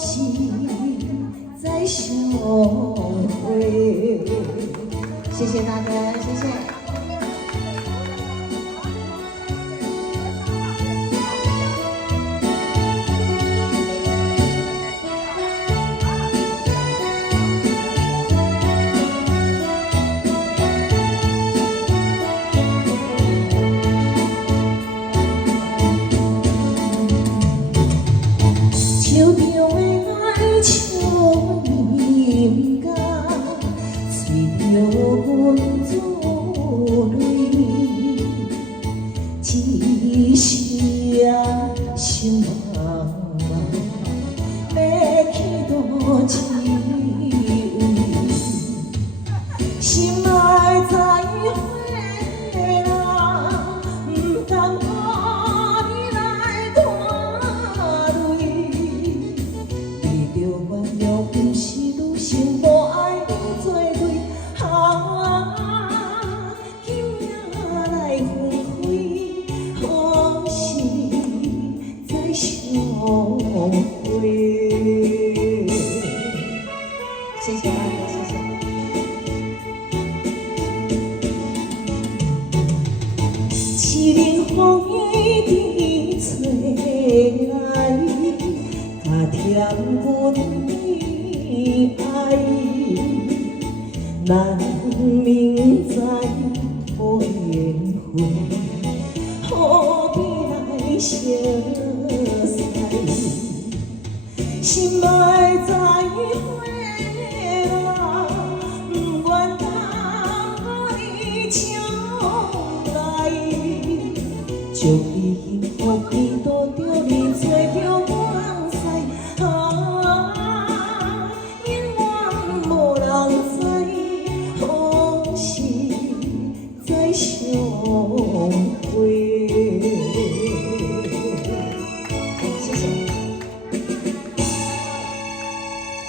时再相会。谢谢大哥，谢谢。手中的爱像银甲，随着阮珠泪，一时啊想要去倒一位，心爱在火啦，不通靠你来拖累。为着原谅，不是女性无爱你作对，今夜来分开，何时再相会？谢谢大哥，谢谢。凄冷风雨伫吹来，加添阮的爱。咱明知无缘分，何必来相识？心爱在。